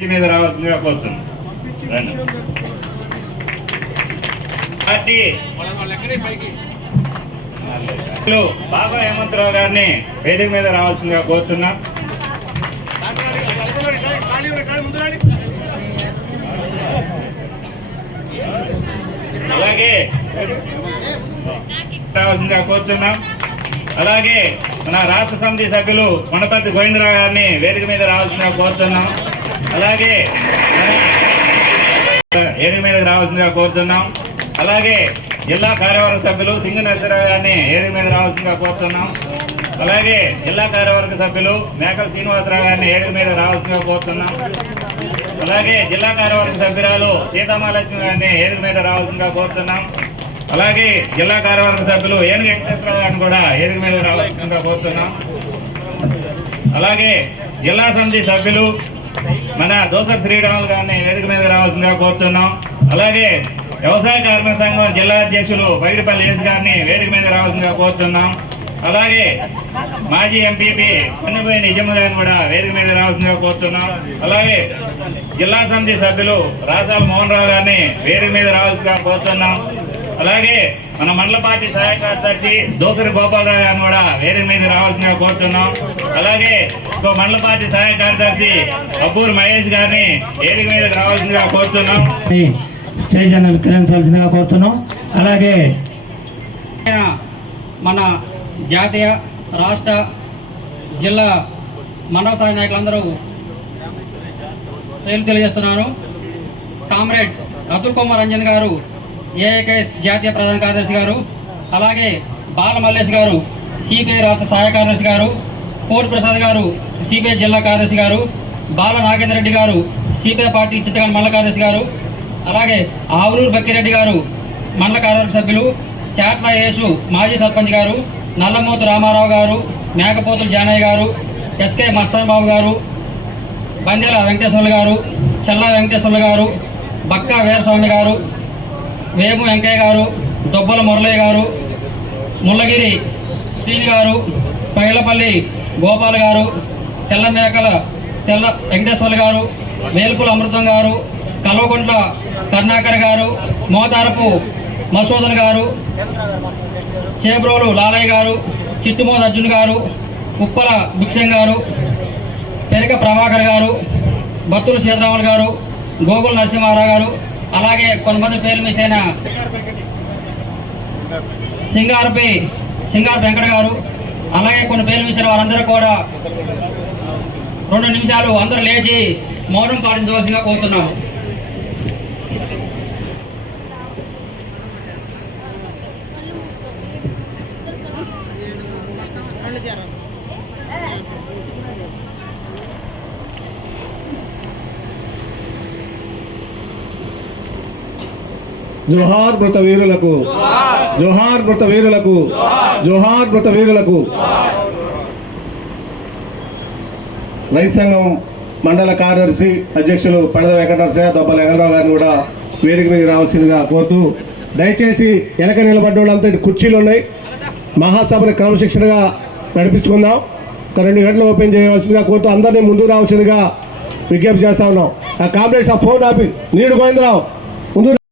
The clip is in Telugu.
మీద రావాల్సిందిగా కోరుతున్నాం. పార్టీ బాగా హేమంతరావు గారిని వేదిక మీద రావాల్సిందిగా కోరుతున్నాం. అలాగే రావాల్సిందిగా కోరుతున్నాం. అలాగే మన రాష్ట్ర సమితి సభ్యులు కొనపర్తి గోవిందరావు గారిని వేదిక మీద రావాల్సిందిగా కోరుతున్నాం. అలాగే వేదిక మీద రావాల్సిందిగా కోరుతున్నాం. అలాగే జిల్లా కార్యవర్గ సభ్యులు సింగ నరసరావు గారిని వేదిక మీద రావాల్సిందిగా కోరుతున్నాం. అలాగే జిల్లా కార్యవర్గ సభ్యులు మేకల శ్రీనివాసరావు గారిని వేదిక మీద రావాల్సిందిగా కోరుతున్నాం. అలాగే జిల్లా కార్యవర్గ సభ్యురాలు సీతామహాలక్ష్మి గారిని వేదిక మీద రావాల్సిందిగా కోరుతున్నాం. అలాగే జిల్లా కార్యవర్గ సభ్యులు ఏనుగు వెంకటేశ్వరరావు గారిని కూడా వేదిక మీద రావాల్సిందిగా కోరుతున్నాం. అలాగే జిల్లా సమితి సభ్యులు మన దోసరి శ్రీరాములు గారిని వేదిక మీద రావాల్సిందిగా కోరుతున్నాం. అలాగే వ్యవసాయ కార్మిక సంఘం జిల్లా అధ్యక్షులు బైడిపల్లి యేసు గారిని వేదిక మీద రావాల్సిందిగా కోరుతున్నాం. అలాగే మాజీ ఎంపీపీ కన్నుబోయి నిజాము గారిని కూడా వేదిక మీద రావాల్సిందిగా కోరుతున్నాం. అలాగే జిల్లా సమితి సభ్యులు రాసాల మోహన్ రావు గారిని వేదిక మీద రావాల్సిందిగా కోరుతున్నాం. అలాగే మన మండల పార్టీ సహాయ కార్యదర్శి దోసరి గోపాలరావు గారిని కూడా వేదిక మీద రావాల్సిందిగా కోరుతున్నాం. అలాగే మండల పార్టీ సహాయ కార్యదర్శి అబ్బూరు మహేష్ గారిని వేదిక మీద రావాల్సిందిగా కోరుతున్నాం. స్టేజ్ అన్న విక్రయించాల్సిందిగా కోరుతున్నాం. అలాగే మన జాతీయ రాష్ట్ర జిల్లా మండల స్థాయి నాయకులందరూ తెలియజేస్తున్నాను. కామ్రేడ్ అతుల్ కుమార్ రంజన్ గారు ఏఐకేఎస్ జాతీయ ప్రధాన కార్యదర్శి గారు, అలాగే బాల మల్లేష్ గారు సిపిఐ రాష్ట్ర సహాయ కార్యదర్శి గారు, కోటి ప్రసాద్ గారు సిపిఐ జిల్లా కార్యదర్శి గారు, బాల నాగేంద్ర రెడ్డి గారు సిపిఐ పార్టీ చిత్తగాని మండల కార్యదర్శి గారు, అలాగే ఆవులూరు బక్కిరెడ్డి గారు మండల కార్యవర్గ సభ్యులు, చాట్ల యేసు మాజీ సర్పంచ్ గారు, నల్లమూతు రామారావు గారు, మేకపోతుల జానయ్య గారు, ఎస్కే మస్తాన్ బాబు గారు, బందెల వెంకటేశ్వర్లు గారు, చల్లా వెంకటేశ్వర్లు గారు, బక్కా వీరస్వామి గారు, వేము వెంకయ్య గారు, దొబ్బల మురళయ్య గారు, ముల్లగిరి శ్రీని గారు, పైలపల్లి గోపాల్ గారు, తెల్ల వెంకటేశ్వర్లు గారు, వేల్పుల అమృతం గారు, కల్వకుంట్ల కరుణాకర్ గారు, మోతారపు మసూదన్ గారు, చేబ్రోలు లాలయ్య గారు, చిట్టుమోద్ అర్జున్ గారు, ఉప్పల భిక్షం గారు, పెరక ప్రభాకర్ గారు, బత్తుల సీతారాములు గారు, గోగుల నరసింహారావు గారు, అలాగే కొంతమంది పేర్లు మిస్ అయిన సింగారు వెంకట గారు, అలాగే కొన్ని పేర్లు మిస్ అయిన వారందరూ కూడా 2 నిమిషాలు అందరూ లేచి మౌనం పాటించవలసిందిగా కోరుతున్నాము. జోహార్ మృత వీరులకు, జోహార్ మృత వీరులకు, జోహార్ మృత వీరులకు. రైతు సంఘం మండల కార్యదర్శి అధ్యక్షులు పడద వెంకటరసయ్య దొబ్బల వెంకటరావు గారిని కూడా వేదిక మీద రావాల్సిందిగా కోరుతూ, దయచేసి వెనక నిలబడ్డ వాళ్ళంతా కుర్చీలు ఉన్నాయి, మహాసభని క్రమశిక్షణగా నడిపించుకుందాం. ఒక 2 గంటలు ఓపెన్ చేయవలసిందిగా కోరుతూ అందరినీ ముందుకు రావాల్సిందిగా విజ్ఞప్తి చేస్తా ఉన్నాం. ఆ కాంప్లెక్స్ ఆ ఫోన్ ఆపి నీడు గోవిందరావు ముందు